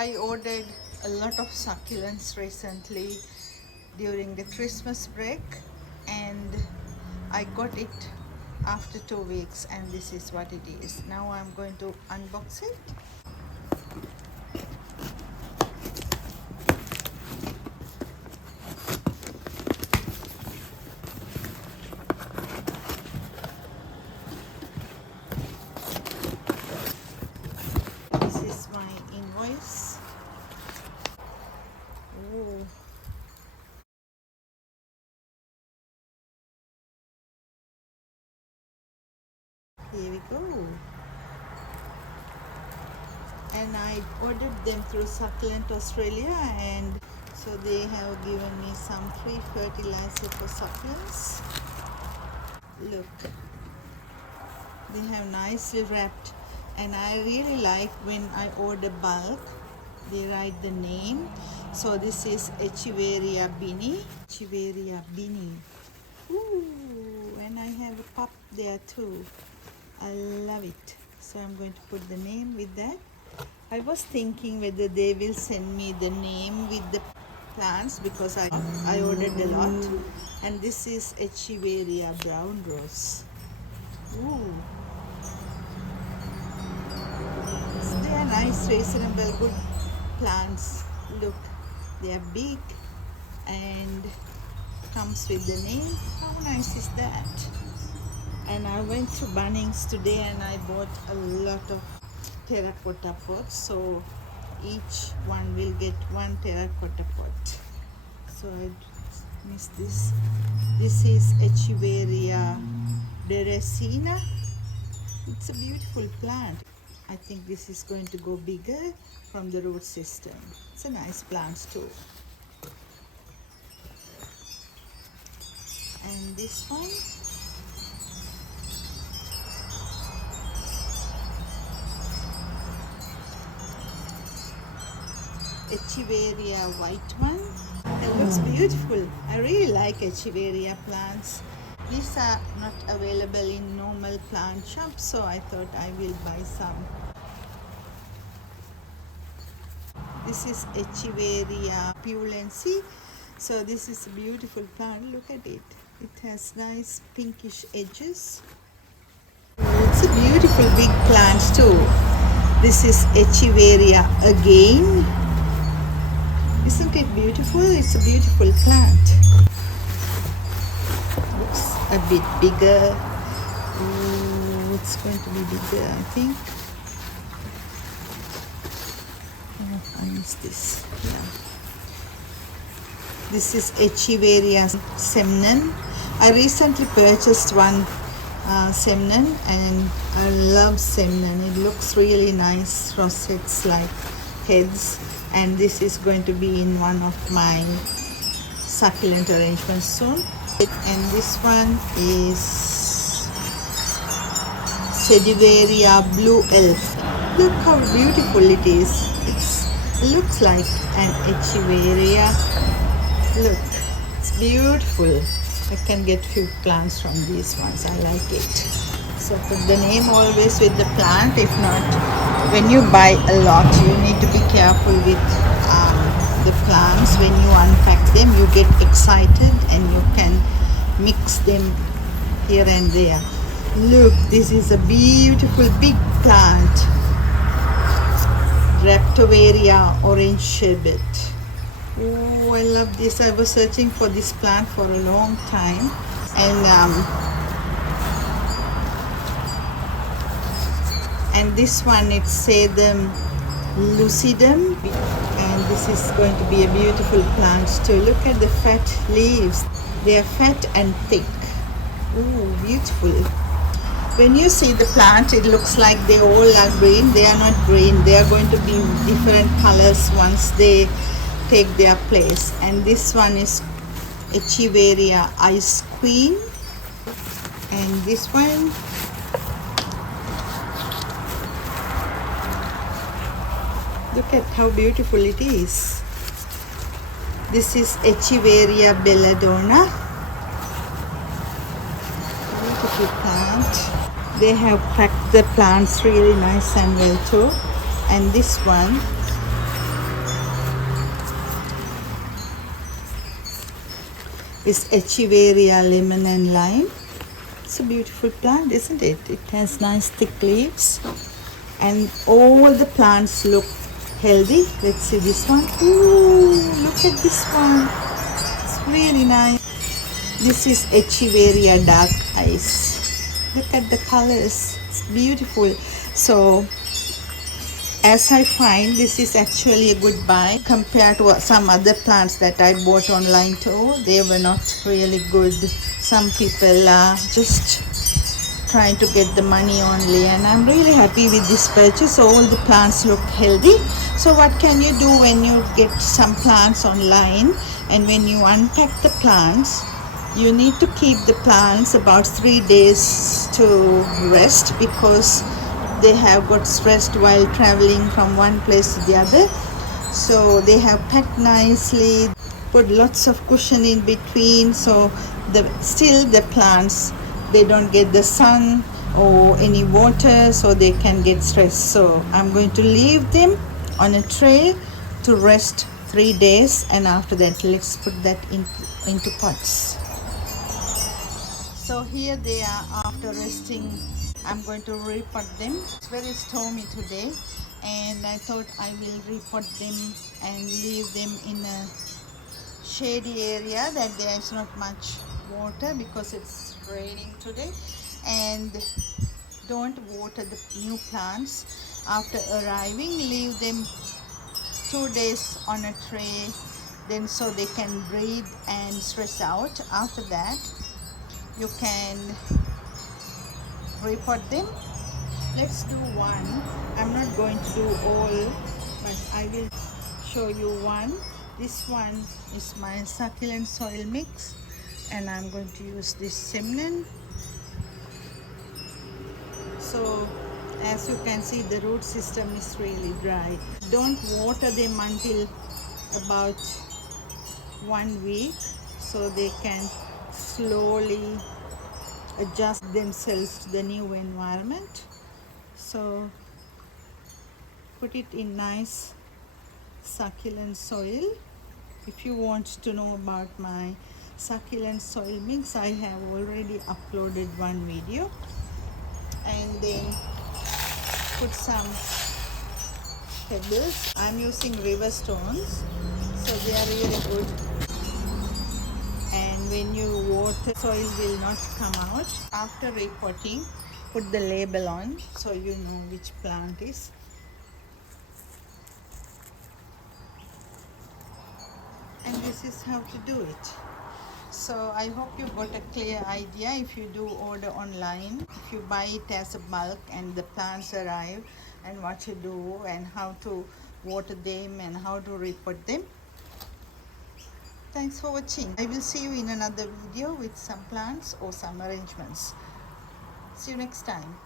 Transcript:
I ordered a lot of succulents recently during the Christmas break, and I got it after 2 weeks, and this is what it is. Now I'm going to unbox it. This is my invoice. Ooh. Here we go. And I ordered them through Succulent Australia, and so they have given me some free fertilizer for succulents. Look, they have nicely wrapped, and I really like when I order bulk, they write the name. So this is Echivaria Beanie. Achiveria Beanie. Ooh, and I have a pup there too. I love it. So I'm going to put the name with that. I was thinking whether they will send me the name with the plants because I ordered a lot. And this is Echiveria Brown Rose. Ooh. So they are nice, reasonable, good plants. Look, they are big and comes with the name. How nice is that? And I went to Bunnings today and I bought a lot of terracotta pots, so each one will get one terracotta pot. So I missed this. This is Echivaria Belladonna. It's a beautiful plant. I think this is going to go bigger from the root system. It's a nice plant too. And this one, Echiveria white one. It looks beautiful. I really like Echiveria plants. These are not available in normal plant shops, so I thought I will buy some. This is Echivaria pulensi. So this is a beautiful plant. Look at it. It has nice pinkish edges. It's a beautiful big plant too. This is Echivaria again. Isn't it beautiful? It's a beautiful plant. Looks a bit bigger. Ooh, it's going to be bigger, I think. Oh, I missed this. Yeah. This is Echivaria Semnon. I recently purchased one Semnon, and I love Semnon. It looks really nice, rosettes like heads. And this is going to be in one of my succulent arrangements soon. And this one is Seduria Blue Elf. Look how beautiful it is. It looks like an Echiveria. Look, it's beautiful. I can get few plants from these ones. I like it. So put the name always with the plant. If not, when you buy a lot, you need to be careful with the plants. When you unpack them, you get excited and you can mix them here and there. Look, this is a beautiful big plant. Reptovaria orange sherbet. Oh, I love this. I was searching for this plant for a long time, and this one, it's Sedum lucidum, and this is going to be a beautiful plant too. Look at the fat leaves. They are fat and thick. Ooh, beautiful. When you see the plant, it looks like they all are green. They are not green. They are going to be different colors once they take their place. And this one is Echivaria Ice Queen, and this one look at how beautiful it is. This is Echiveria Belladonna. Beautiful plant. They have packed the plants really nice and well too. And this one is Echivaria lemon and lime. It's a beautiful plant, isn't it? It has nice thick leaves and all the plants look healthy. Let's see this one. Ooh, look at this one. It's really nice. This is Echiveria dark ice. Look at the colors. It's beautiful. So as I find, this is actually a good buy compared to some other plants that I bought online too. They were not really good. Some people are just trying to get the money only, and I'm really happy with this purchase. All the plants look healthy. So what can you do when you get some plants online, and when you unpack the plants, you need to keep the plants about 3 days to rest, because they have got stressed while traveling from one place to the other. So they have packed nicely, put lots of cushion in between, so still the plants, they don't get the sun or any water, so they can get stressed. So I'm going to leave them on a tray to rest 3 days, and after that let's put that into pots. So here they are after resting. I'm going to repot them. It's very stormy today, and I thought I will repot them and leave them in a shady area that there is not much water, because it's raining today. And don't water the new plants after arriving. Leave them 2 days on a tray, then so they can breathe and stress out. After that you can repot them. Let's do one. I'm not going to do all, but I will show you one. This one is my succulent soil mix, and I'm going to use this cinnamon. So as you can see, the root system is really dry. Don't water them until about 1 week, so they can slowly adjust themselves to the new environment. So put it in nice succulent soil. If you want to know about my succulent soil mix, I have already uploaded one video. And then put some pebbles. I'm using river stones, so they are really good. And when you water, soil will not come out. After repotting, put the label on so you know which plant is. And this is how to do it. So I hope you got a clear idea. If you do order online, if you buy it as a bulk and the plants arrive, and what you do and how to water them and how to repot them. Thanks for watching. I will see you in another video with some plants or some arrangements. See you next time.